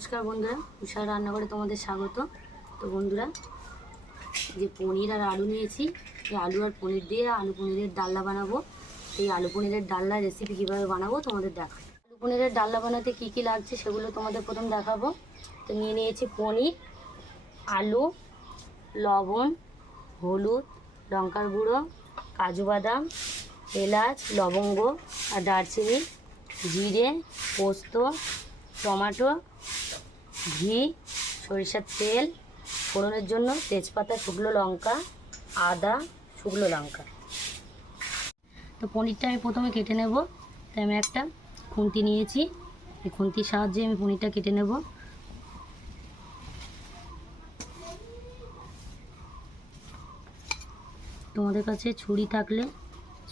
নমস্কার বন্ধুরা, উষার রান্নাঘরে তোমাদের স্বাগত। তো বন্ধুরা, যে পনির আর আলু নিয়েছি, এই আলু আর পনির দিয়ে আলু পনিরের ডালনা বানাবো। এই আলু পনিরের ডালনা রেসিপি কীভাবে বানাবো তোমাদের দেখাবো। আলু পনিরের ডালনা বানাতে কী কী লাগছে সেগুলো তোমাদের প্রথম দেখাবো। তো নিয়ে নিয়েছি পনির, আলু, লবণ, হলুদ, লঙ্কার গুঁড়ো, কাজু বাদাম, এলাচ, লবঙ্গ আর দারচিনি, জিরে, পোস্ত, টমেটো, ঘি, সরিষার তেল, ফোড়নের জন্য তেজপাতা, শুকনো লঙ্কা, আদা, শুকনো লঙ্কা। তো পনিরটা আমি প্রথমে কেটে নেব। তাই আমি একটা খুন্তি নিয়েছি, এই খুন্তির সাহায্যে আমি পনিরটা কেটে নেব। তোমাদের কাছে ছুরি থাকলে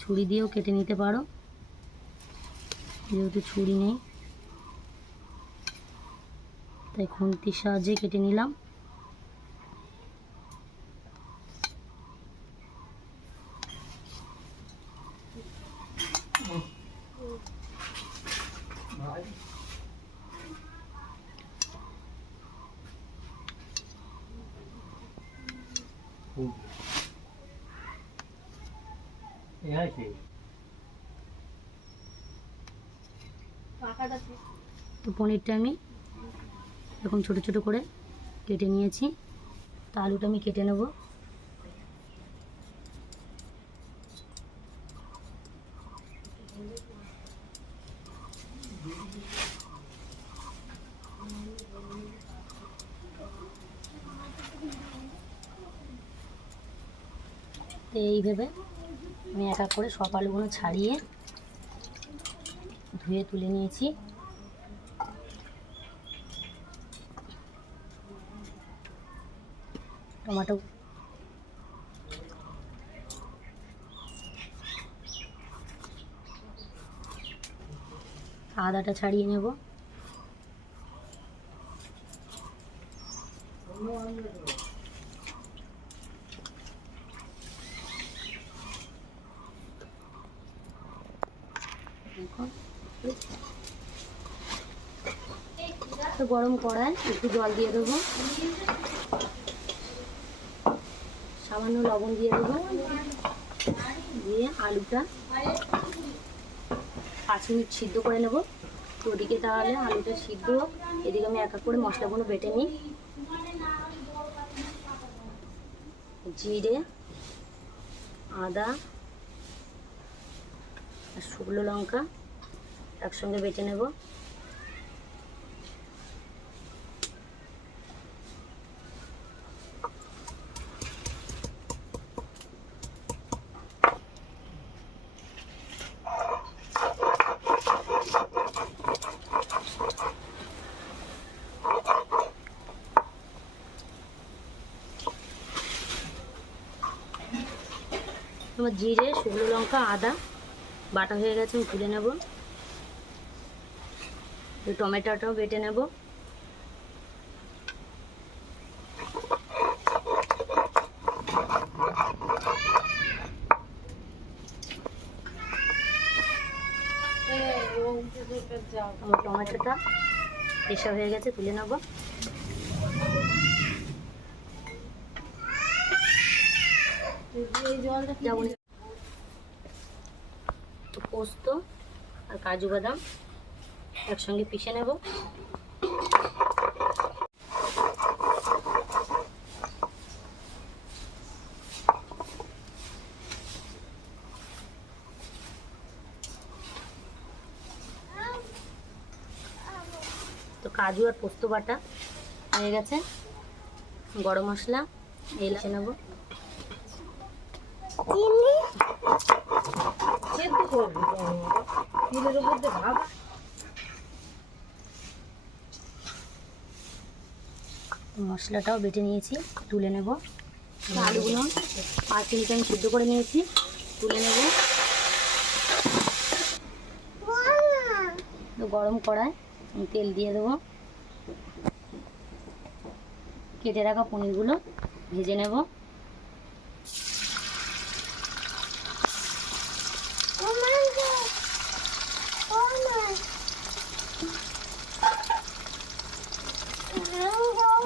ছুরি দিয়েও কেটে নিতে পারো, যেহেতু ছুরি নেই তাই খুন্তির সাহায্যে কেটে নিলাম। তো পনিরটা আমি এরকম ছোট ছোট করে কেটে নিয়েছি। তো আলুটা আমি কেটে নেব। তো এইভাবে আমি এক এক করে সব আলুগুলো ছাড়িয়ে ধুয়ে তুলে নিয়েছি। টমেটো, আদাটা ছাড়িয়ে নেব। তো গরম কড়ায় একটু জল দিয়ে দেবো, সামান্য লবণ দিয়ে দেবো, দিয়ে আলুটা 5 মিনিট সিদ্ধ করে নেব। তো ওদিকে তাহলে আলুটা সিদ্ধ হোক, এদিকে আমি এক এক করে মশলাগুলো বেটে নিই। জিরে, আদা আর শুকনো লঙ্কা একসঙ্গে বেটে নেব। আমার জিরে, শুকনো লঙ্কা, আদা বাটা হয়ে গেছে, আমি তুলে নেব। টমেটোটাও বেটে নেব। আমার টমেটোটা পেশা হয়ে গেছে, তুলে নেব। পোস্ত আর কাজু বাদাম একসঙ্গে পিষে নেব। তো কাজু আর পোস্ত বাটা হয়ে গেছে। গরম মশলা এলাচ নেব। মশলাটাও বেটে নিয়েছি, তুলে নেব। আলুগুলো 5 মিনিট আমি সিদ্ধ করে নিয়েছি, তুলে নেব। তো গরম কড়ায় তেল দিয়ে দেবো, কেটে রাখা পনিরগুলো ভেজে নেব।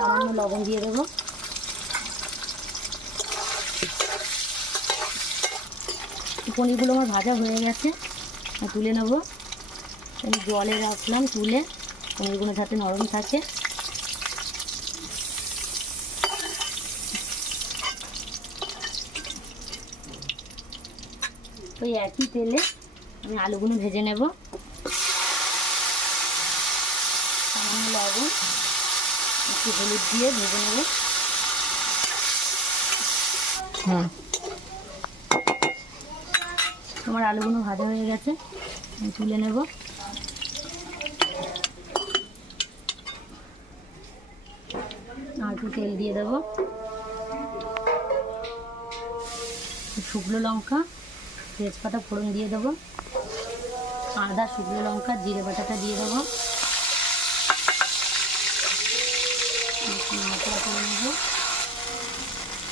সামান্য লবণ দিয়ে দেবো। পনিরগুলো আমার ভাজা হয়ে গেছে, তুলে নেবো। আমি জলে রাখলাম তুলে, পনিরগুলো যাতে নরম থাকে। ওই একই তেলে আমি আলুগুলো ভেজে নেব। সামান্য লবণ, একটু হলুদ দিয়ে ভেজে নেব। তোমার আলুগুলো ভাজা হয়ে গেছে, আমি তুলে নেব। আর একটু তেল দিয়ে দেবো। শুকনো লঙ্কা, তেজপাতা ফোড়ন দিয়ে দেবো। আদা, শুকনো লঙ্কা, জিরে বাটাটা দিয়ে দেবো। নাড়াচাড়া করে নেব।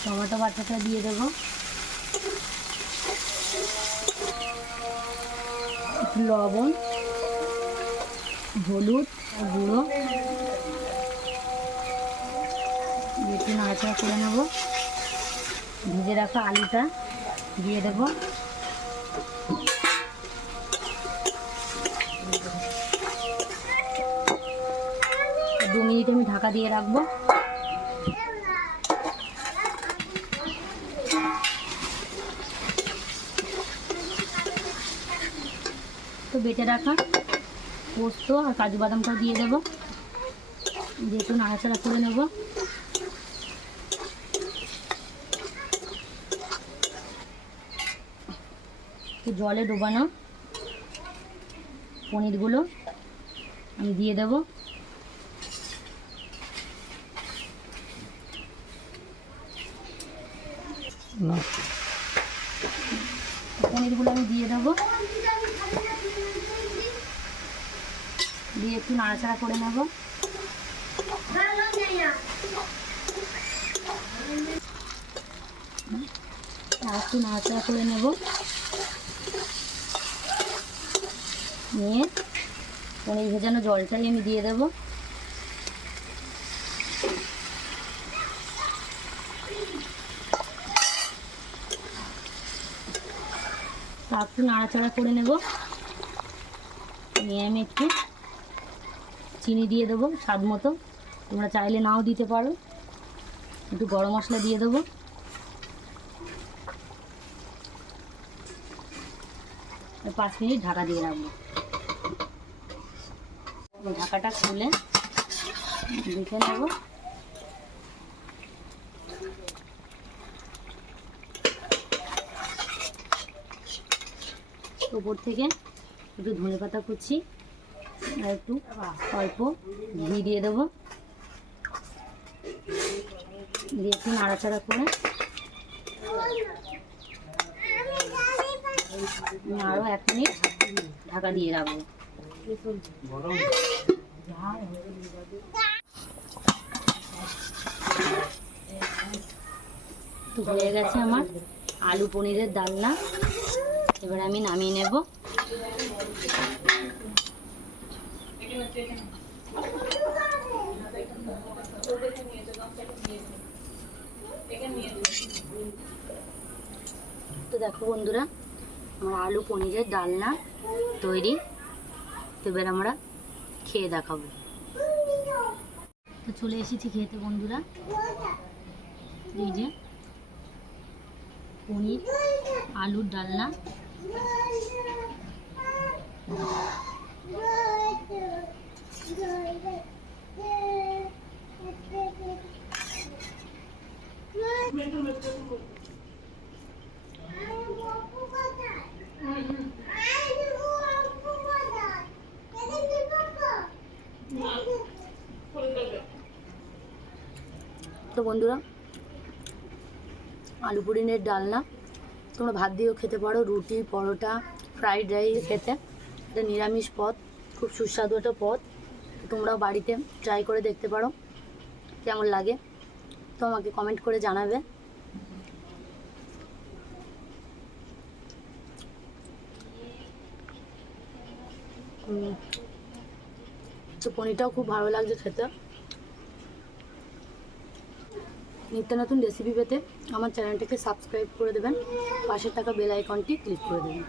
টমেটো বাটাটা দিয়ে দেবো। লবণ, হলুদ, গুঁড়ো একটু নাড়াচাড়া করে নেব। ভেজে রাখা আলুটা দিয়ে দেব। 2 মিনিট আমি ঢাকা দিয়ে রাখবো। তো বেটে রাখা পোস্ত আর কাজু বাদামটাও দিয়ে দেবো, দিয়ে একটু নাড়াচাড়া করে নেব। জলে ডোবানো পনিরগুলো আমি দিয়ে দেব। পনিরগুলো আমি দিয়ে দেবো, দিয়ে একটু নাড়াচাড়া করে নেব। আর একটু নাড়াচাড়া করে নেব, নিয়ে পনির ভেজানো জলটাই আমি দিয়ে দেব। একটু নাড়াচাড়া করে নেব, নিয়ে আমি একটু চিনি দিয়ে দেবো স্বাদ মতো। তোমরা চাইলে নাও দিতে পারো। একটু গরম মশলা দিয়ে দেবো। 5 মিনিট ঢাকা দিয়ে রাখবো। ঢাকাটা খুলে দেখে নেব। উপর থেকে একটু ধনেপাতা কুচি আর একটু অল্প ঘি দিয়ে দেবো, দিয়ে একটু নাড়াচাড়া করে আরও 1 মিনিট ঢাকা দিয়ে রাখবো। তো হয়ে গেছে আমার আলু পনিরের ডালনা। এবার আমি নামিয়ে নেব। তো দেখো বন্ধুরা, আমার আলু পনিরের ডালনা তৈরি। তো এবার আমরা খেয়ে দেখাবো। তো চলে এসেছি খেতে বন্ধুরা। এই যে পনির আলুর ডালনা। তো বন্ধুরা, আলু পনিরের ডালনা তোমরা ভাত দিয়েও খেতে পারো, রুটি, পরোটা, ফ্রাইড রাইস খেতে। এটা নিরামিষ পদ, খুব সুস্বাদু একটা পদ। তোমরাও বাড়িতে ট্রাই করে দেখতে পারো কেমন লাগে, তো আমাকে কমেন্ট করে জানাবে। তো পনিরটাও খুব ভালো লাগছে খেতে। নিত্য নতুন রেসিপি পেতে আমার চ্যানেলটাকে সাবস্ক্রাইব করে দেবেন, পাশে থাকা বেল আইকনটি ক্লিক করে দেবেন।